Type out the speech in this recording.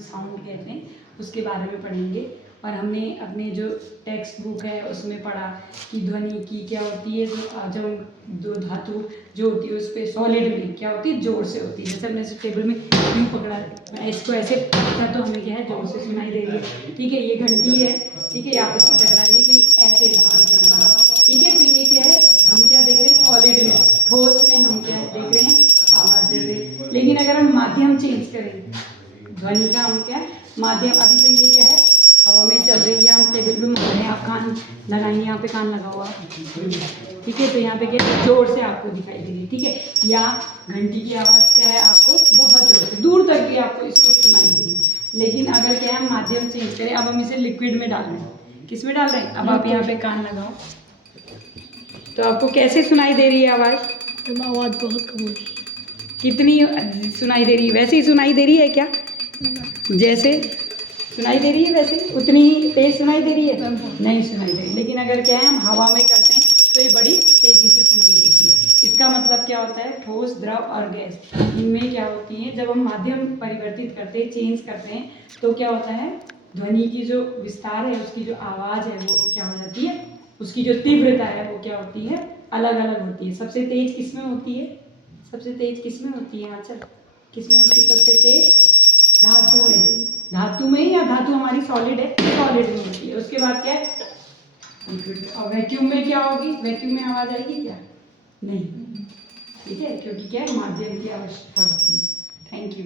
Sound कहते हैं उसके बारे में पढ़ेंगे। और हमने अपने जो टेक्स्ट बुक है उसमें पढ़ा कि ध्वनि की क्या होती है, जब दो धातु जो होती है उस पर सॉलिड में क्या होती है, जोर से होती है। जैसे हमने इस टेबल में यूँ पकड़ा, मैं इसको ऐसे पकड़ा तो हमें क्या है, जोर से सुनाई दे रही है। ठीक है, ये घंटी है, ठीक है, यहाँ पर टकरा रही है तो ये ऐसे ठीक है। तो ये क्या है, हम क्या देख रहे हैं, सॉलिड में, ठोस में हम क्या देख रहे हैं, आवाज़ देख रहे हैं। लेकिन अगर हम माध्यम चेंज करें ध्वनि का, हम क्या माध्यम, अभी तो ये क्या है, हवा में चल रही है, हम टेबल पे मारे, आप कान लगाएंगे, यहाँ पे कान लगा हुआ, ठीक है, तो यहाँ पे क्या जोर से आपको दिखाई देगी। ठीक है, या घंटी की आवाज़ क्या है, आपको बहुत जोर से दूर तक भी आपको इसको सुनाई देगी। लेकिन अगर क्या है, माध्यम चेंज करें, अब हम इसे लिक्विड में डाल रहे हैं, किस में डाल रहे हैं, अब आप यहाँ पे कान लगाओ तो आपको कैसे सुनाई दे रही है आवाज़? आवाज़ बहुत कम हो रही है। कितनी सुनाई दे रही है, वैसे ही सुनाई दे रही है क्या, जैसे सुनाई दे रही है वैसे उतनी ही तेज सुनाई दे रही है? नहीं सुनाई दे रही। लेकिन अगर क्या है, हम हवा में करते हैं तो ये बड़ी तेजी से सुनाई देती है। इसका मतलब क्या होता है, ठोस, द्रव और गैस, इनमें क्या होती है, जब हम माध्यम परिवर्तित करते हैं, चेंज करते हैं, तो क्या होता है, ध्वनि की जो विस्तार है, उसकी जो आवाज़ है वो क्या हो जाती है, उसकी जो तीव्रता है वो क्या होती है, अलग अलग होती है। सबसे तेज किस में होती है, सबसे तेज किस में होती है, आंचल किस में होती है सबसे तेज? धातु में। धातु में, या धातु हमारी सॉलिड है, सॉलिड में होती है। उसके बाद क्या है, और वैक्यूम में क्या होगी, वैक्यूम में आवाज़ आएगी क्या, नहीं, ठीक है, क्योंकि क्या है, माध्यम की आवश्यकता होती है। Thank you.